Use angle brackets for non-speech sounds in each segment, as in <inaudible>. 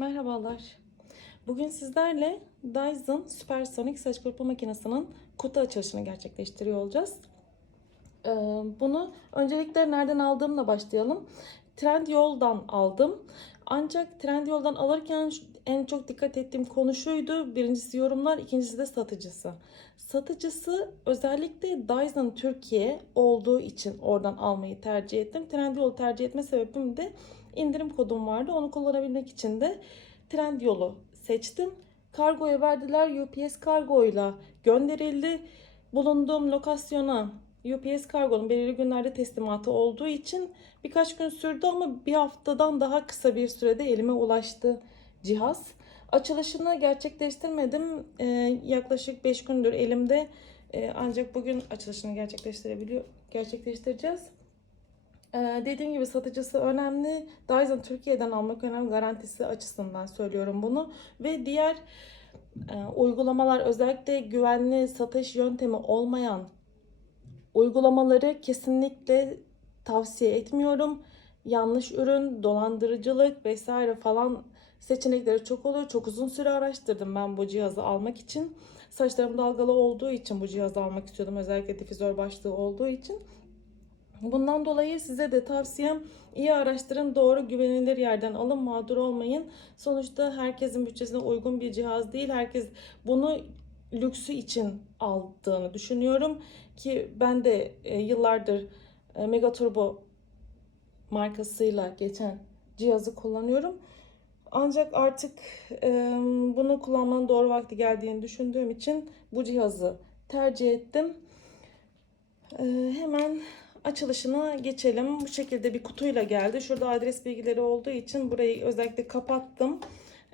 Merhabalar. Bugün sizlerle Dyson Supersonic saç kurutma makinesinin kutu açılışını gerçekleştiriyor olacağız. Ee, Bunu öncelikle nereden aldığımla başlayalım. Trendyol'dan aldım. Ancak Trendyol'dan alırken en çok dikkat ettiğim konu şuydu. Birincisi yorumlar, ikincisi de satıcısı. Satıcısı özellikle Dyson Türkiye olduğu için oradan almayı tercih ettim. Trendyol'u tercih etme sebebim de indirim kodum vardı. Onu kullanabilmek için de Trendyol'u seçtim. Kargoya verdiler. UPS kargoyla gönderildi. Bulunduğum lokasyona UPS kargonun belirli günlerde teslimatı olduğu için birkaç gün sürdü ama bir haftadan daha kısa bir sürede elime ulaştı cihaz. Açılışını gerçekleştirmedim. Ee, yaklaşık 5 gündür elimde. Ee, ancak bugün açılışını gerçekleştirebiliyor, gerçekleştireceğiz. Ee, dediğim gibi satıcısı önemli. Dyson Türkiye'den almak önemli garantisi açısından söylüyorum bunu. Ve diğer e, uygulamalar özellikle güvenli satış yöntemi olmayan uygulamaları kesinlikle tavsiye etmiyorum. Yanlış ürün, dolandırıcılık vesaire falan seçenekleri çok oluyor. Çok uzun süre araştırdım ben bu cihazı almak için. Saçlarım dalgalı olduğu için bu cihazı almak istiyordum. Özellikle difüzör başlığı olduğu için. Bundan dolayı size de tavsiyem iyi araştırın, doğru güvenilir yerden alın, mağdur olmayın. Sonuçta herkesin bütçesine uygun bir cihaz değil. Herkes bunu lüksü için aldığını düşünüyorum ki ben de e, yıllardır e, Mega Turbo markasıyla geçen cihazı kullanıyorum. Ancak artık e, bunu kullanmanın doğru vakti geldiğini düşündüğüm için bu cihazı tercih ettim. Hemen açılışına geçelim. Bu şekilde bir kutuyla geldi. Şurada adres bilgileri olduğu için burayı özellikle kapattım.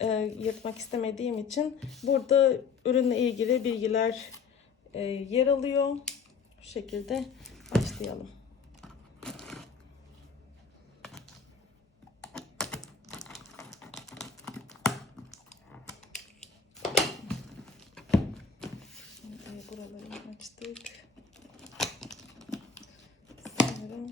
E, yırtmak istemediğim için. Burada ürünle ilgili bilgiler e, yer alıyor. Bu şekilde başlayalım. Şimdi buraları açtık. Sanırım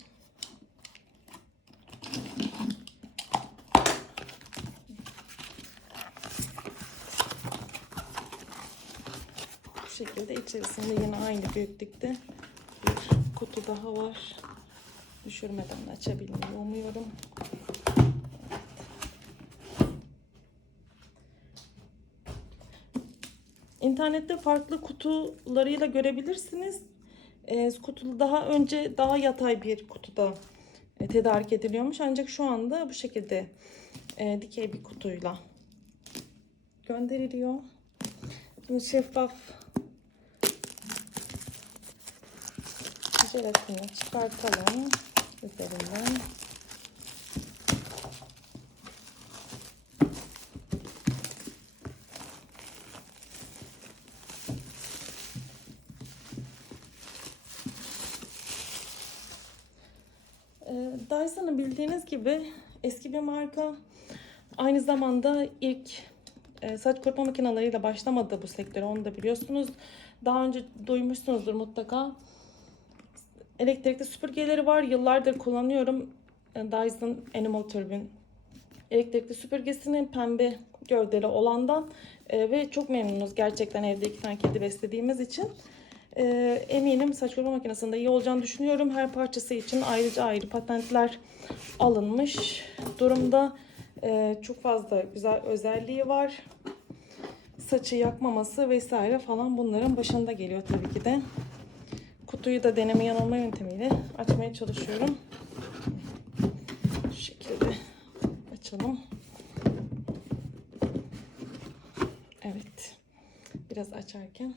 bu şekilde içerisinde yine aynı büyüklükte bir kutu daha var. Düşürmeden açabilmeyi umuyorum. İnternette farklı kutularıyla görebilirsiniz. E, kutu daha önce daha yatay bir kutuda e, tedarik ediliyormuş. Ancak şu anda bu şekilde e, dikey bir kutuyla gönderiliyor. Şimdi şeffaf jelatini çıkartalım üzerinden. Ee, Dyson'ı bildiğiniz gibi eski bir marka. Aynı zamanda ilk e, saç kurutma makineleriyle başlamadı bu sektöre onu da biliyorsunuz. Daha önce duymuşsunuzdur mutlaka. Elektrikli süpürgeleri var. Yıllardır kullanıyorum. E, Dyson Animal Turbine elektrikli süpürgesinin pembe gövdeli olandan e, ve çok memnunuz gerçekten evde iki tane kedi beslediğimiz için. E, eminim saç kurutma makinesinde iyi olacağını düşünüyorum. Her parçası için ayrıca ayrı patentler alınmış durumda. E, çok fazla güzel özelliği var. Saçı yakmaması vesaire falan bunların başında geliyor tabii ki de. Kutuyu da deneme yanılma yöntemiyle açmaya çalışıyorum. Şu şekilde açalım. Evet. Biraz açarken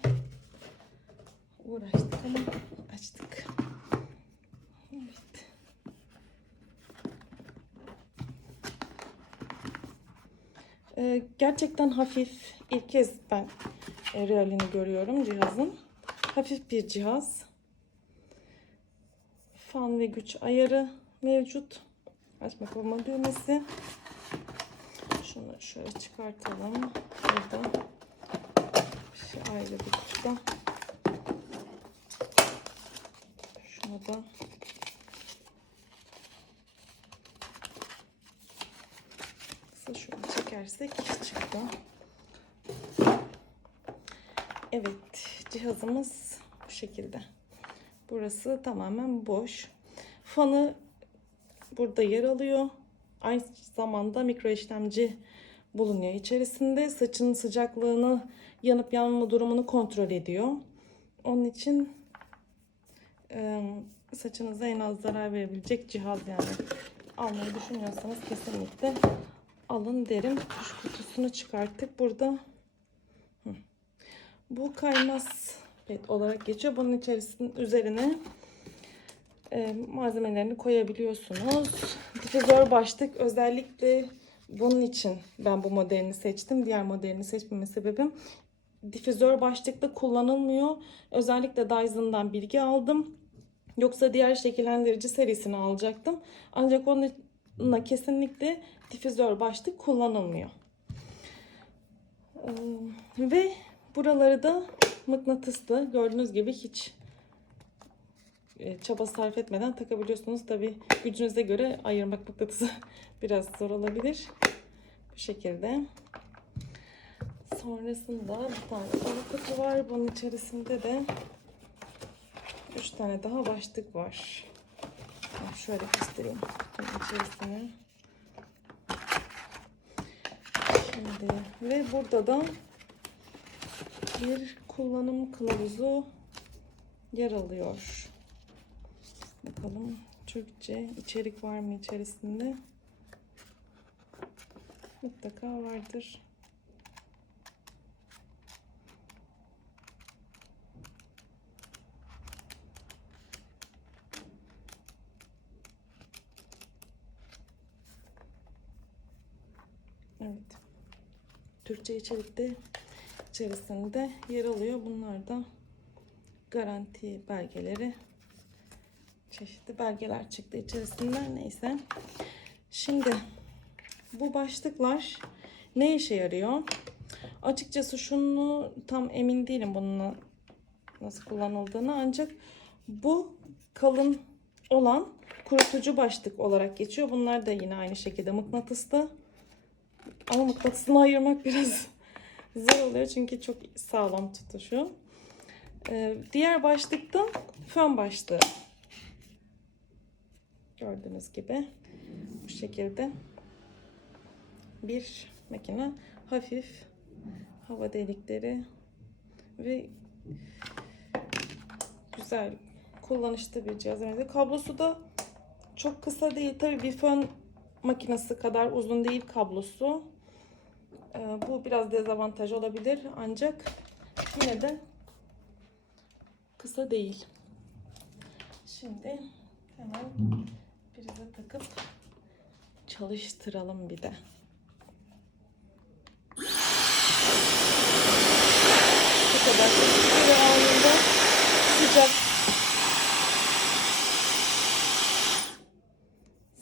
uğraştık ama açtık. Evet. Ee, gerçekten hafif. İlk kez ben e, realini görüyorum cihazın. Hafif bir cihaz. Fan ve güç ayarı mevcut. Açma kapama düğmesi. Şunu şöyle çıkartalım. Burada bir şey ayrı bir kutuda. Şunu da Şöyle çekersek çıktı. Evet, cihazımız bu şekilde. Burası tamamen boş. Fanı burada yer alıyor. Aynı zamanda mikro işlemci bulunuyor içerisinde. Saçın sıcaklığını, yanıp yanma durumunu kontrol ediyor. Onun için saçınıza en az zarar verebilecek cihaz yani. Almayı düşünüyorsanız kesinlikle alın derim. Tuş kutusunu çıkarttık. Burada bu kaymaz pet olarak geçiyor. Bunun içerisinin üzerine e, malzemelerini koyabiliyorsunuz. Difüzör başlık özellikle bunun için ben bu modelini seçtim. Diğer modelini seçmeme sebebim difüzör başlıkta kullanılmıyor. Özellikle Dyson'dan bilgi aldım. Yoksa diğer şekillendirici serisini alacaktım. Ancak onunla kesinlikle difüzör başlık kullanılmıyor. Ee, ve buraları da mıknatıslı. Gördüğünüz gibi hiç e, çaba sarf etmeden takabiliyorsunuz. Tabi gücünüze göre ayırmak mıknatısı <laughs> biraz zor olabilir. Bu şekilde. Sonrasında bir tane avukat var. Bunun içerisinde de 3 tane daha başlık var. Şöyle göstereyim. İçerisine. Şimdi ve burada da bir kullanım kılavuzu yer alıyor. Bakalım Türkçe içerik var mı içerisinde? Mutlaka vardır. Evet. Türkçe içerikte içerisinde yer alıyor. Bunlar da garanti belgeleri. Çeşitli belgeler çıktı içerisinden. Neyse. Şimdi bu başlıklar ne işe yarıyor? Açıkçası şunu tam emin değilim bununla nasıl kullanıldığını ancak bu kalın olan kurutucu başlık olarak geçiyor. Bunlar da yine aynı şekilde mıknatıslı. Ama mıknatısını ayırmak biraz zor oluyor çünkü çok sağlam tutuşu. Ee, diğer başlıkta fön başlığı. Gördüğünüz gibi bu şekilde bir makine hafif hava delikleri ve güzel kullanışlı bir cihaz. Kablosu da çok kısa değil. Tabii bir fön makinesi kadar uzun değil kablosu. Ee, bu biraz dezavantaj olabilir ancak yine de kısa değil. Şimdi hemen prize takıp çalıştıralım bir de. Bu kadar. Böyle anında sıcak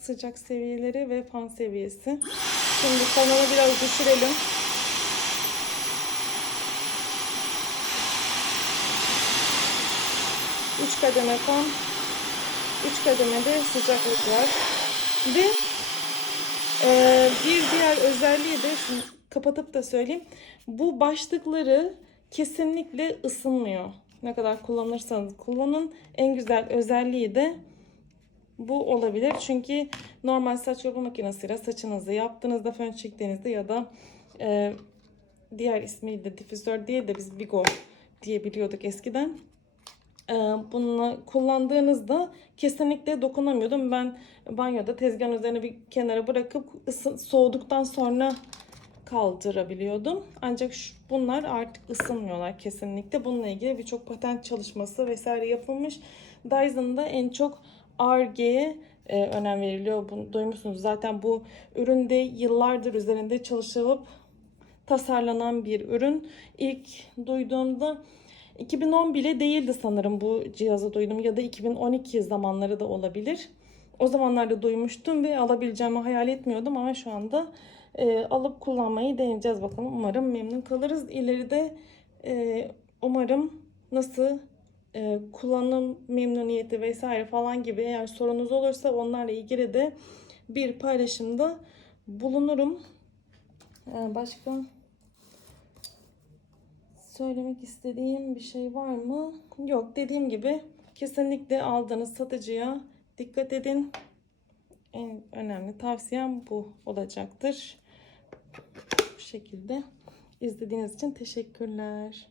sıcak seviyeleri ve fan seviyesi. Şimdi fanını biraz düşürelim. Üç kademe fan, üç kademe de sıcaklık var. Ve e, bir diğer özelliği de şunu kapatıp da söyleyeyim. Bu başlıkları kesinlikle ısınmıyor. Ne kadar kullanırsanız kullanın. En güzel özelliği de bu olabilir. Çünkü normal saç yolma makinesiyle saçınızı yaptığınızda fön çektiğinizde ya da e, diğer ismiyle difüzör diye de biz Bigo diye biliyorduk eskiden. E, bunu kullandığınızda kesinlikle dokunamıyordum. Ben banyoda tezgahın üzerine bir kenara bırakıp ısı, soğuduktan sonra kaldırabiliyordum. Ancak şu, bunlar artık ısınmıyorlar kesinlikle. Bununla ilgili birçok patent çalışması vesaire yapılmış. Dyson'da en çok Ar-Ge'ye e, önem veriliyor. Bunu duymuşsunuz. Zaten bu üründe yıllardır üzerinde çalışılıp tasarlanan bir ürün. İlk duyduğumda 2010 bile değildi sanırım bu cihazı duydum ya da 2012 zamanları da olabilir. O zamanlarda duymuştum ve alabileceğimi hayal etmiyordum ama şu anda e, alıp kullanmayı deneyeceğiz bakalım. Umarım memnun kalırız. İleride e, umarım nasıl e, kullanım memnuniyeti vesaire falan gibi eğer sorunuz olursa onlarla ilgili de bir paylaşımda bulunurum. Ee, başka söylemek istediğim bir şey var mı? Yok. Dediğim gibi kesinlikle aldığınız satıcıya dikkat edin. En önemli tavsiyem bu olacaktır. Bu şekilde izlediğiniz için teşekkürler.